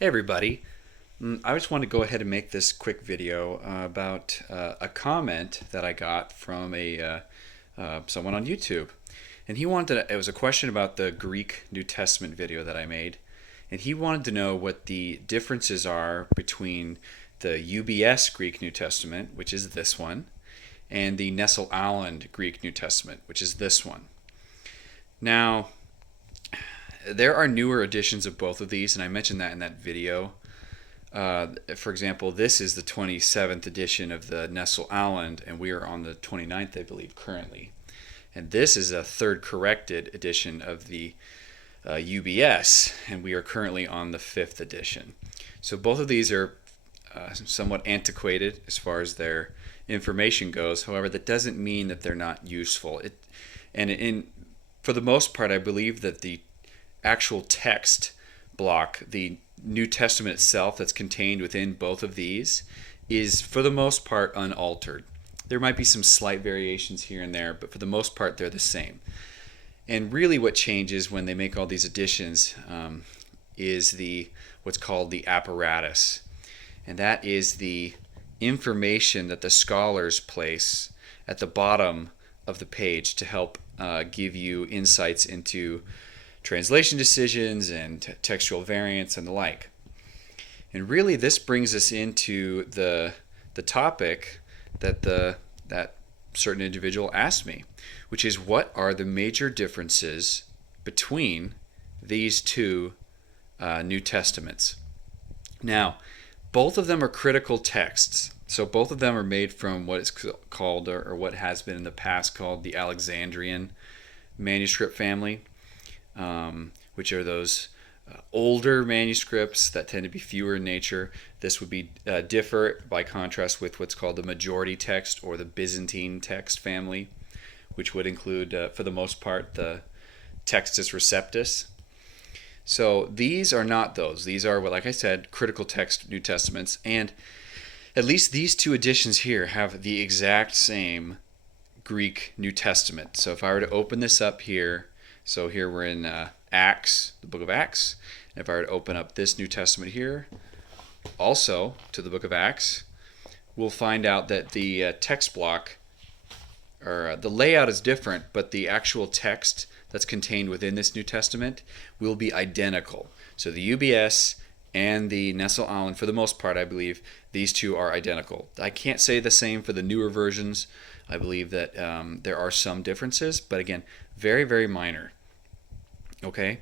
Hey everybody. I just want to go ahead and make this quick video about a comment that I got from someone on YouTube. And it was a question about the Greek New Testament video that I made. And he wanted to know what the differences are between the UBS Greek New Testament, which is this one, and the Nestle-Aland Greek New Testament, which is this one. Now, there are newer editions of both of these, and I mentioned that in that video. For example, this is the 27th edition of the Nestle Aland, and we are on the 29th, I believe, currently. And this is a third corrected edition of the UBS, and we are currently on the 5th edition. So both of these are somewhat antiquated as far as their information goes. However, that doesn't mean that they're not useful. For the most part, I believe that the actual text block, the New Testament itself that's contained within both of these, is for the most part unaltered. There might be some slight variations here and there, but for the most part they're the same. And really what changes when they make all these additions is what's called the apparatus. And that is the information that the scholars place at the bottom of the page to help give you insights into translation decisions and textual variants and the like. And really this brings us into the topic that certain individual asked me, which is what are the major differences between these two New Testaments. Now, both of them are critical texts. So both of them are made from what is called, or what has been in the past called, the Alexandrian manuscript family. Which are those older manuscripts that tend to be fewer in nature. This would be differ by contrast with what's called the majority text or the Byzantine text family, which would include, for the most part, the Textus Receptus. So these are not those. These are, like I said, critical text New Testaments, and at least these two editions here have the exact same Greek New Testament. So if I were to open this up here, so here we're in Acts, the book of Acts. And if I were to open up this New Testament here, also to the book of Acts, we'll find out that the text block, or the layout is different, but the actual text that's contained within this New Testament will be identical. So the UBS and the Nestle Aland, for the most part, I believe these two are identical. I can't say the same for the newer versions. I believe that there are some differences, but again, very, very minor. Okay?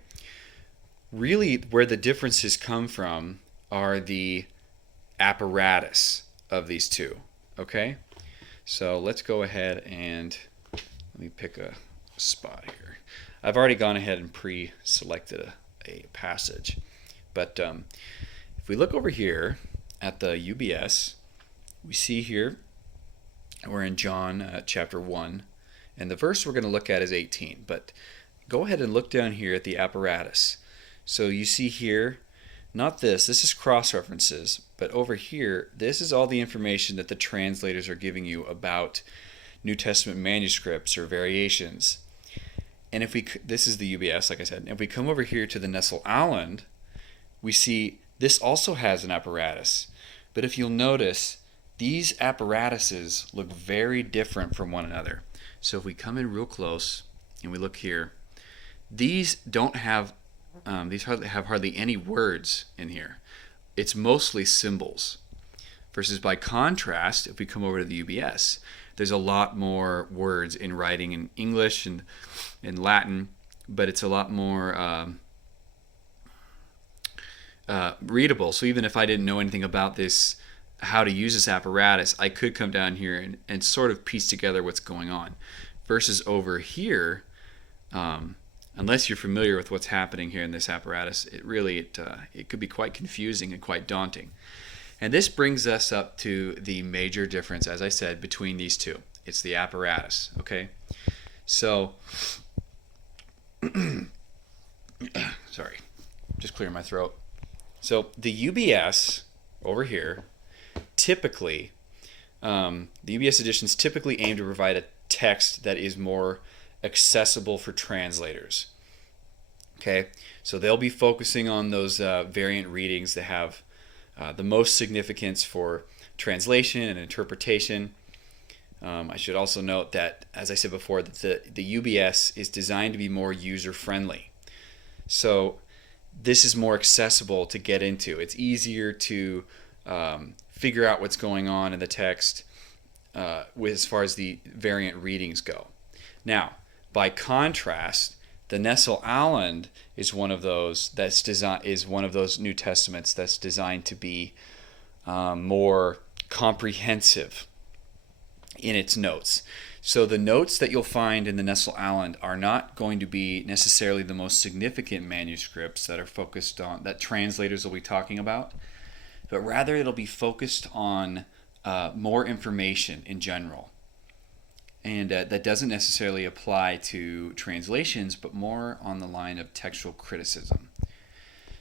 Really, where the differences come from are the apparatus of these two. Okay? So let's go ahead and let me pick a spot here. I've already gone ahead and pre-selected a passage. But if we look over here at the UBS, we see here we're in John chapter 1, and the verse we're going to look at is 18. But go ahead and look down here at the apparatus. So you see here, not this is cross-references, but over here, this is all the information that the translators are giving you about New Testament manuscripts or variations. And this is the UBS, like I said. And if we come over here to the Nestle Aland, we see this also has an apparatus. But if you'll notice, these apparatuses look very different from one another. So if we come in real close and we look here, these don't have hardly any words in here. It's mostly symbols. Versus by contrast, if we come over to the UBS, there's a lot more words in writing in English and in Latin, but it's a lot more readable. So even if I didn't know anything about this, how to use this apparatus, I could come down here and sort of piece together what's going on. Versus over here, unless you're familiar with what's happening here in this apparatus, it could be quite confusing and quite daunting. And this brings us up to the major difference, as I said, between these two. It's the apparatus, okay? So, sorry, just clear my throat. So the UBS over here, typically, the UBS editions typically aim to provide a text that is more accessible for translators. Okay, so they'll be focusing on those variant readings that have the most significance for translation and interpretation. I should also note that, as I said before, that the UBS is designed to be more user-friendly. So this is more accessible to get into. It's easier to figure out what's going on in the text as far as the variant readings go. Now, by contrast, the Nestle-Aland is one of those New Testaments that's designed to be more comprehensive in its notes. So the notes that you'll find in the Nestle-Aland are not going to be necessarily the most significant manuscripts that are focused on, that translators will be talking about, but rather it'll be focused on more information in general. And that doesn't necessarily apply to translations, but more on the line of textual criticism.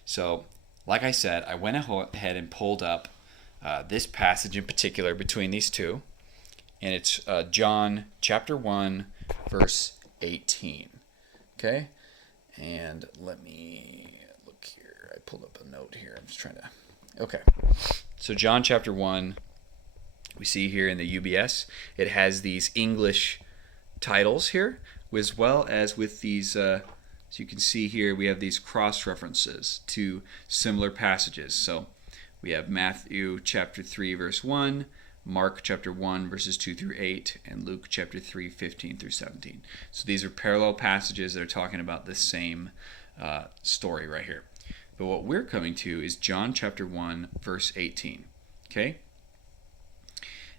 So, like I said, I went ahead and pulled up this passage in particular between these two, and it's John chapter 1, verse 18. Okay? And let me look here. I pulled up a note here. I'm just trying to... Okay. So John chapter 1, we see here in the UBS, it has these English titles here, as well as with these, as you can see here, we have these cross-references to similar passages. So we have Matthew chapter 3, verse 1, Mark chapter 1, verses 2 through 8, and Luke chapter 3, 15 through 17. So these are parallel passages that are talking about the same story right here. But what we're coming to is John chapter 1, verse 18. Okay?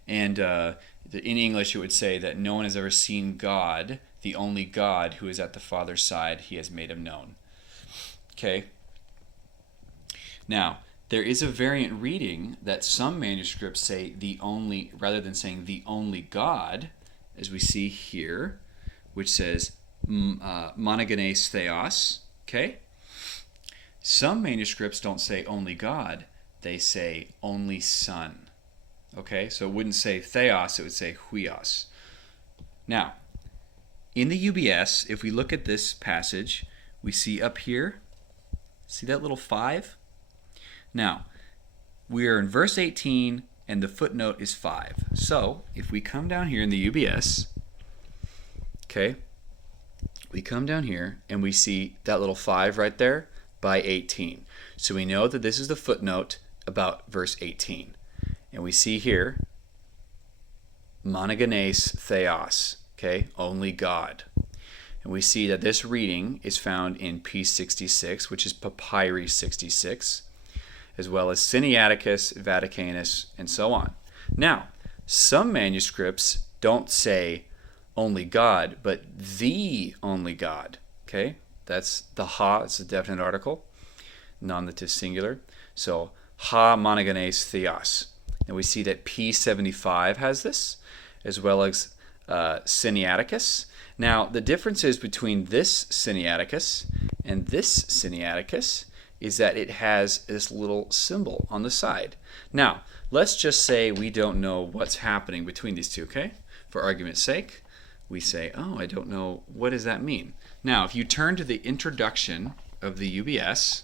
And in English it would say that no one has ever seen God, the only God who is at the Father's side, he has made him known. Okay? Now, there is a variant reading that some manuscripts say the only, rather than saying the only God, as we see here, which says monogenes theos. Okay? Some manuscripts don't say only God, they say only Son. Okay, so it wouldn't say theos, it would say huios. Now, in the UBS, if we look at this passage, we see up here, see that little 5? Now, we are in verse 18, and the footnote is 5. So, if we come down here in the UBS, okay, we come down here, and we see that little 5 right there by 18. So we know that this is the footnote about verse 18. And we see here, monogenes theos, okay, only God. And we see that this reading is found in P66, which is Papyri 66, as well as Sinaiticus, Vaticanus, and so on. Now, some manuscripts don't say only God, but the only God, okay? That's the ha, it's a definite article, nominative singular. So, ha monogenes theos. And we see that P75 has this, as well as Sinaiticus. Now, the differences between this Sinaiticus and this Sinaiticus is that it has this little symbol on the side. Now, let's just say we don't know what's happening between these two, okay? For argument's sake, we say, oh, I don't know, what does that mean? Now, if you turn to the introduction of the UBS,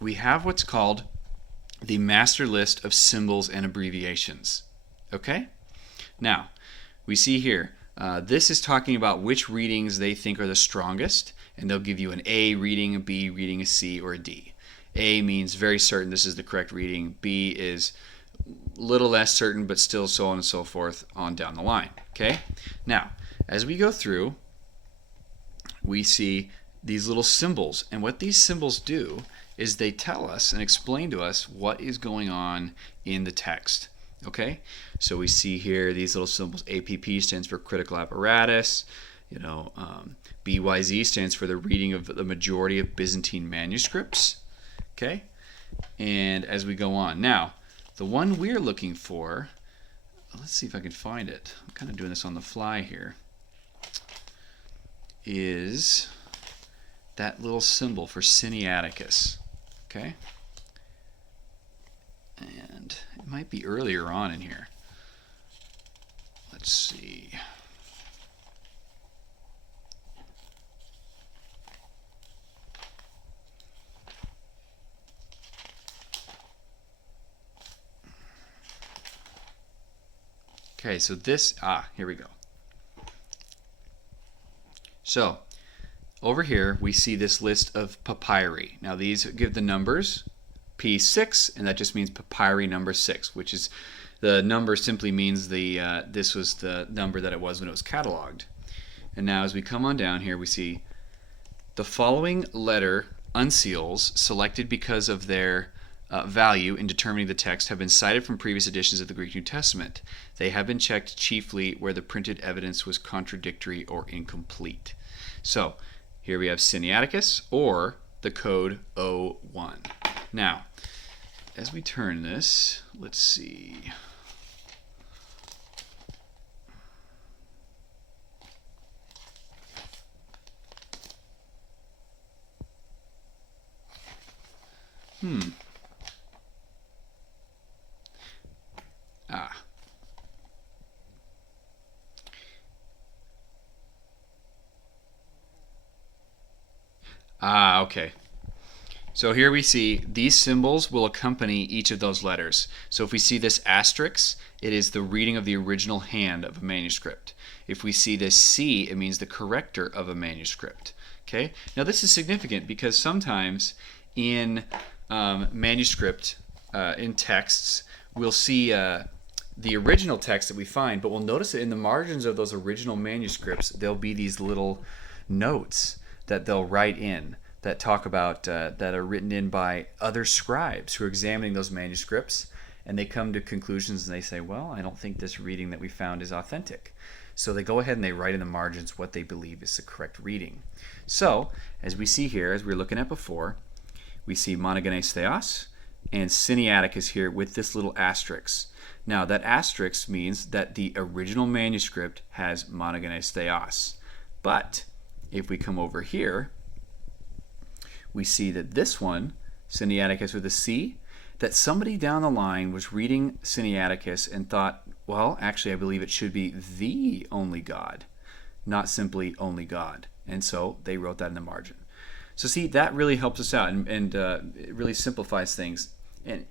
we have what's called the master list of symbols and abbreviations. Okay? Now, we see here, this is talking about which readings they think are the strongest, and they'll give you an A reading, a B reading, a C, or a D. A means very certain this is the correct reading. B is a little less certain, but still so on and so forth on down the line. Okay? Now, as we go through, we see these little symbols, and what these symbols do is they tell us and explain to us what is going on in the text. Okay? So we see here these little symbols. APP stands for critical apparatus. BYZ stands for the reading of the majority of Byzantine manuscripts. Okay? And as we go on. Now, the one we're looking for, let's see if I can find it. I'm kind of doing this on the fly here, is that little symbol for Sinaiticus. Okay? And it might be earlier on in here. Let's see. Okay, so this, here we go. So over here we see this list of papyri. Now these give the numbers P6, and that just means papyri number 6, which is the number simply means this was the number that it was when it was cataloged. And now as we come on down here, we see the following letter uncials selected because of their value in determining the text have been cited from previous editions of the Greek New Testament. They have been checked chiefly where the printed evidence was contradictory or incomplete. So here we have Sinaiticus, or the code O1. Now, as we turn this, let's see. Okay. So here we see these symbols will accompany each of those letters. So if we see this asterisk, it is the reading of the original hand of a manuscript. If we see this C, it means the corrector of a manuscript. Okay. Now this is significant because sometimes in manuscript, in texts, we'll see the original text that we find, but we'll notice that in the margins of those original manuscripts, there'll be these little notes that they'll write in that talk about, that are written in by other scribes who are examining those manuscripts, and they come to conclusions and they say, well, I don't think this reading that we found is authentic. So they go ahead and they write in the margins what they believe is the correct reading. So, as we see here, as we were looking at before, we see monogenes theos, and Sinaiticus here with this little asterisk. Now, that asterisk means that the original manuscript has monogenes theos. But if we come over here, we see that this one, Sinaiticus with a C, that somebody down the line was reading Sinaiticus and thought, well, actually, I believe it should be the only God, not simply only God. And so they wrote that in the margin. So see, that really helps us out, and it really simplifies things. And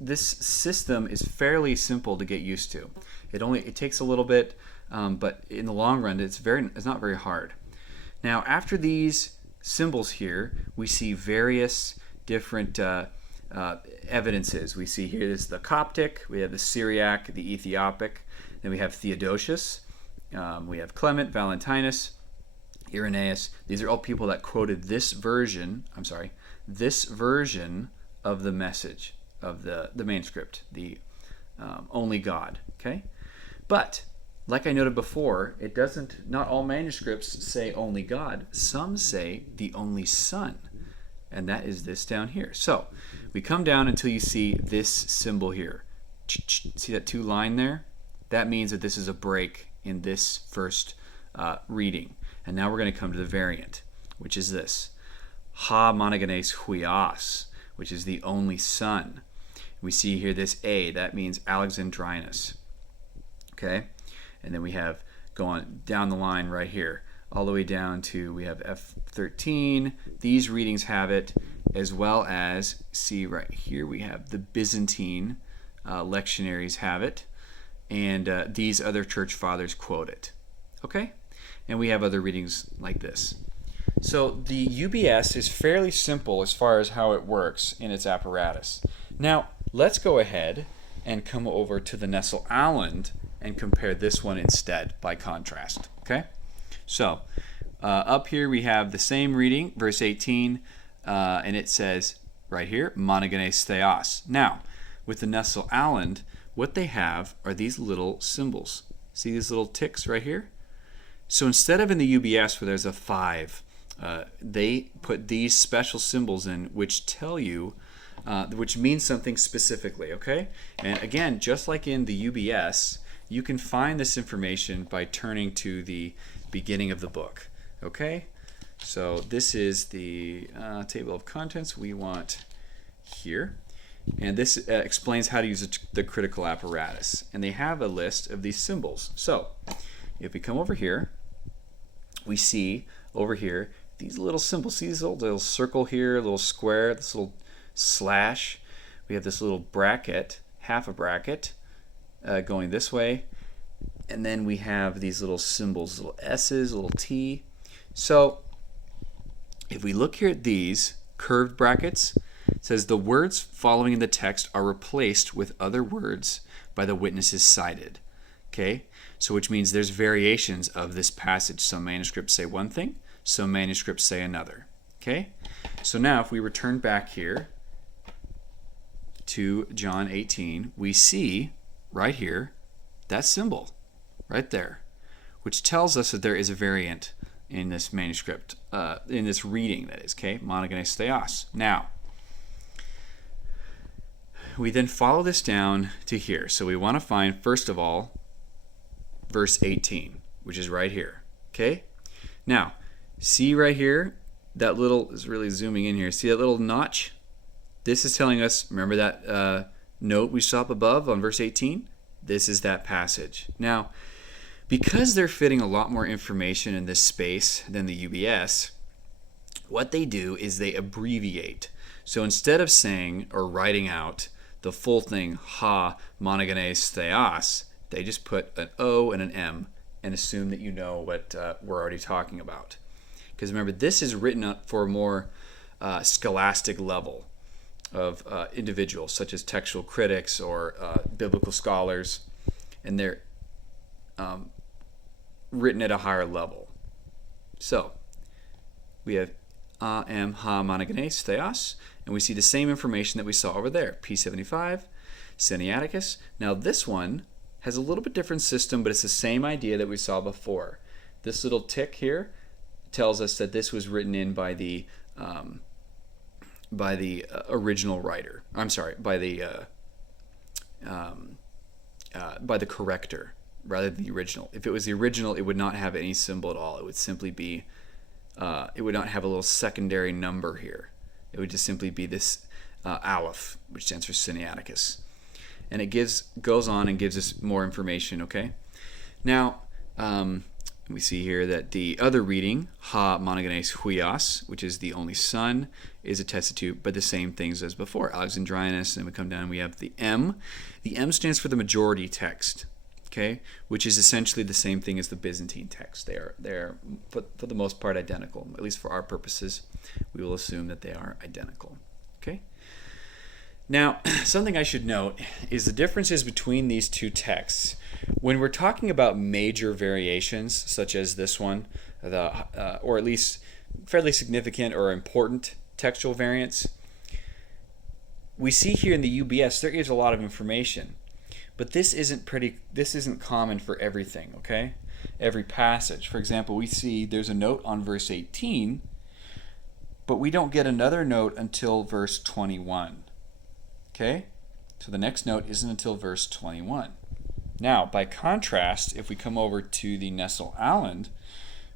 this system is fairly simple to get used to. It takes a little bit, but in the long run, it's not very hard. Now, after these symbols here, we see various different evidences. We see here is the Coptic, we have the Syriac, the Ethiopic, then we have Theodosius, we have Clement, Valentinus, Irenaeus. These are all people that quoted this version of the message of the manuscript, the only God. Okay, but like I noted before, not all manuscripts say only God. Some say the only Son, and that is this down here. So we come down until you see this symbol here. See that 2 line there? That means that this is a break in this first reading. And now we're going to come to the variant, which is this. Ha monogenes huios, which is the only Son. We see here this A, that means Alexandrinus. Okay? And then we have going down the line right here, all the way down to, we have F13. These readings have it, as well as, see right here, we have the Byzantine lectionaries have it, and these other church fathers quote it. Okay? And we have other readings like this. So the UBS is fairly simple as far as how it works in its apparatus. Now, let's go ahead and come over to the Nestle-Aland and compare this one instead by contrast. Okay? So, up here we have the same reading, verse 18, and it says right here, monogenes theos. Now, with the Nestle-Aland, what they have are these little symbols. See these little ticks right here? So instead of in the UBS where there's a 5, they put these special symbols in which tell you, which means something specifically, okay? And again, just like in the UBS, you can find this information by turning to the beginning of the book, okay? So this is the table of contents we want here. And this explains how to use the critical apparatus. And they have a list of these symbols. So if we come over here, we see over here these little symbols. See this little circle here, a little square, this little slash. We have this little bracket, half a bracket, going this way. And then we have these little symbols, little S's, little T. So if we look here at these curved brackets, it says the words following in the text are replaced with other words by the witnesses cited. Okay, so which means there's variations of this passage. Some manuscripts say one thing, some manuscripts say another. Okay, so now if we return back here to John 18, we see right here that symbol right there, which tells us that there is a variant in this manuscript, in this reading, that is, okay, monogenes theos. Now, we then follow this down to here. So we want to find, first of all, verse 18, which is right here, okay? Now, see right here, that little, is really zooming in here, see that little notch? This is telling us, remember that note we saw up above on verse 18? This is that passage. Now, because they're fitting a lot more information in this space than the UBS, what they do is they abbreviate. So instead of saying or writing out the full thing, ha monogenes theos, they just put an O and an M and assume that you know what we're already talking about. Because remember, this is written up for a more scholastic level of individuals, such as textual critics or biblical scholars, and they're written at a higher level. So we have am ha monogenes theos, and we see the same information that we saw over there, P75, Sinaiticus. Now this one has a little bit different system, but it's the same idea that we saw before. This little tick here tells us that this was written in by the original writer. I'm sorry, by the corrector rather than the original. If it was the original, it would not have any symbol at all. It would simply be, it would not have a little secondary number here. It would just simply be this aleph, which stands for Sinaiticus. And it goes on and gives us more information, okay? Now, we see here that the other reading, ha monogenes huios, which is the only son, is attested to by the same things as before, Alexandrinus, and we come down and we have the M. The M stands for the majority text, okay, which is essentially the same thing as the Byzantine text. They're for the most part identical, at least for our purposes. We will assume that they are identical, okay? Now, something I should note is the differences between these two texts. When we're talking about major variations, such as this one, or at least fairly significant or important textual variants, we see here in the UBS there is a lot of information, but this isn't common for everything, okay? Every passage. For example, we see there's a note on verse 18, but we don't get another note until verse 21. Okay, so the next note isn't until verse 21. Now, by contrast, if we come over to the Nestle-Aland,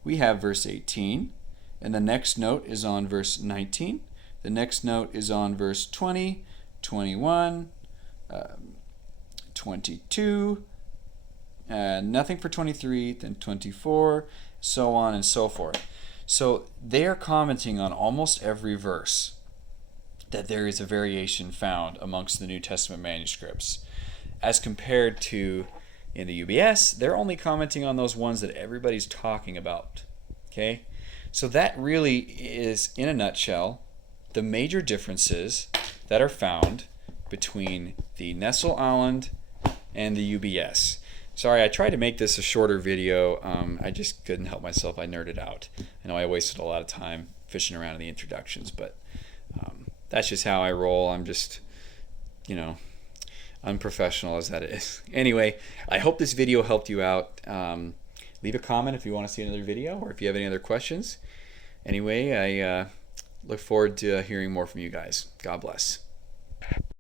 we have verse 18, and the next note is on verse 19. The next note is on verse 20, 21, 22, nothing for 23, then 24, so on and so forth. So they are commenting on almost every verse that there is a variation found amongst the New Testament manuscripts. As compared to in the UBS, they're only commenting on those ones that everybody's talking about. Okay? So that really is, in a nutshell, the major differences that are found between the Nestle-Aland and the UBS. Sorry, I tried to make this a shorter video. I just couldn't help myself. I nerded out. I know I wasted a lot of time fishing around in the introductions, but that's just how I roll. I'm just, unprofessional as that is. Anyway, I hope this video helped you out. Leave a comment if you want to see another video or if you have any other questions. Anyway, I look forward to hearing more from you guys. God bless.